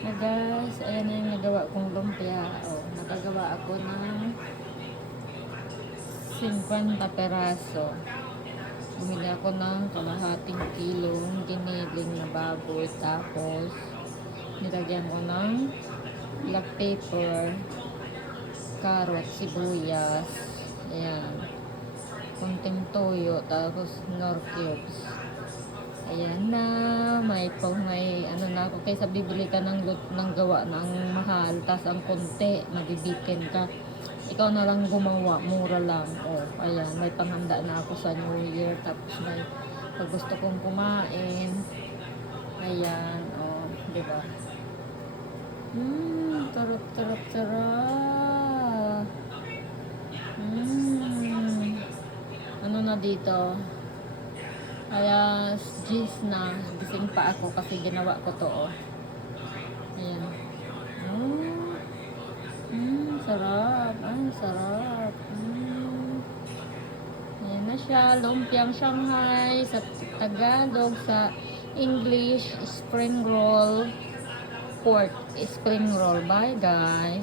Na guys, ayan na yung nagawa kong lumpia. Oh, nakagawa ako ng 50 peraso. Bumili ako ng kalahating kilong giniling na baboy. Tapos, nilagyan ko ng black pepper, carrot, sibuyas. Ayan. Kunting toyo. Tapos, nor cubes. Ayan na, may ano na ako, kaysa bibili ka ng gawa ng mahal, tas ang konti, mabibitin ka. Ikaw na lang gumawa, mura lang. Oh, ayan, may panghanda na ako sa New Year, tapos may pag gusto kong kumain. Ayan, oh, di ba? Tarap, tarap, tarap. Ano na dito? Alas 10 na. Gising pa ako kasi ginawa ko to, oh. Ayan. Sarap. Ay, sarap. Ayan na siya. Lumpiang Shanghai. Sa Tagalog, sa English, spring roll. Pork spring roll. Bye, guys.